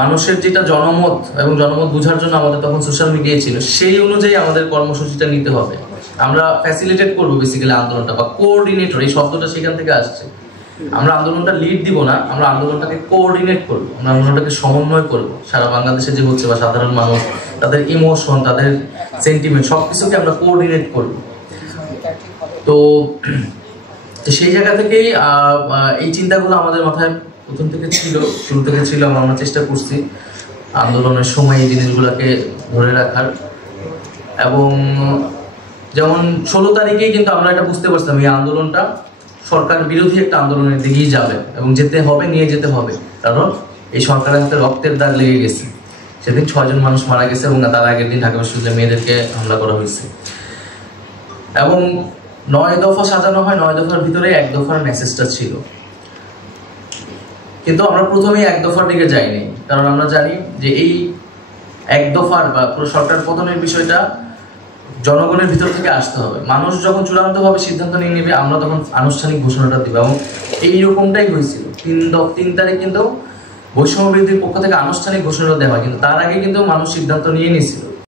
মানুষের যেটা জনমত এবং জনমত বোঝার জন্য আমাদের তখন সোশ্যাল মিডিয়া ছিল, সেই অনুযায়ী আমাদের কর্মসূচিটা নিতে হবে। আমরা ফ্যাসিলিটেট করবো বেসিক্যালি আন্দোলনটা, বা কোঅর্ডিনেটর, এই শব্দটা সেখান থেকে আসছে। আমরা আন্দোলনটা লিড দিব না, আমরা আন্দোলনটাকে কোঅর্ডিনেট করবো, আমরা আন্দোলনটাকে সমন্বয় করবো। সারা বাংলাদেশে যে হচ্ছে বা সাধারণ মানুষ, তাদের ইমোশন, তাদের সেন্টিমেন্ট, সবকিছুকে আমরা কোঅর্ডিনেট করবো। তো সেই জায়গা থেকেই এই চিন্তাগুলো আমাদের মাথায় প্রথম থেকে ছিল, শুরু থেকে ছিল। আমরা চেষ্টা করছি আন্দোলনের সময় এই জিনিসগুলোকে ধরে রাখার। এবং যেমন 16 তারিখেই কিন্তু আমরা এটা বুঝতে পারছিলাম এই আন্দোলনটা সরকার বিরোধী একটা আন্দোলনের দিকেই যাবে, এবং যেতে হবে, নিয়ে যেতে হবে। কারণ এই সরকারের হাতে রক্তের দাগ লেগে গেছে। সেদিন 6 জন মানুষ মারা গেছে, এবং তার আগের দিন ঢাকা বিশ্ববিদ্যালয়ের মেয়েদেরকে হামলা করা হয়েছে। এবং 9 দফা সাজানো হয়, 9 দফার ভিতরে 1 দফার মেসেজটা ছিল। কিন্তু আমরা প্রথমেই 1 দফার দিকে যাইনি, কারণ আমরা জানি যে এই 1 দফার বা পুরো সরকার পতনের বিষয়টা জনগণের ভিতর থেকে আসতে হবে। মানুষ যখন চূড়ান্তভাবে সিদ্ধান্ত নিয়ে নেবে, আমরা তখন আনুষ্ঠানিক ঘোষণাটা দিব। এবং এইরকমটাই হয়েছিল। 3 তারিখ কিন্তু বৈষম্য বিরোধীর পক্ষ থেকে আনুষ্ঠানিক ঘোষণাটা দেওয়া হয়, কিন্তু তার আগে কিন্তু মানুষ সিদ্ধান্ত নিয়ে নিয়েছিল।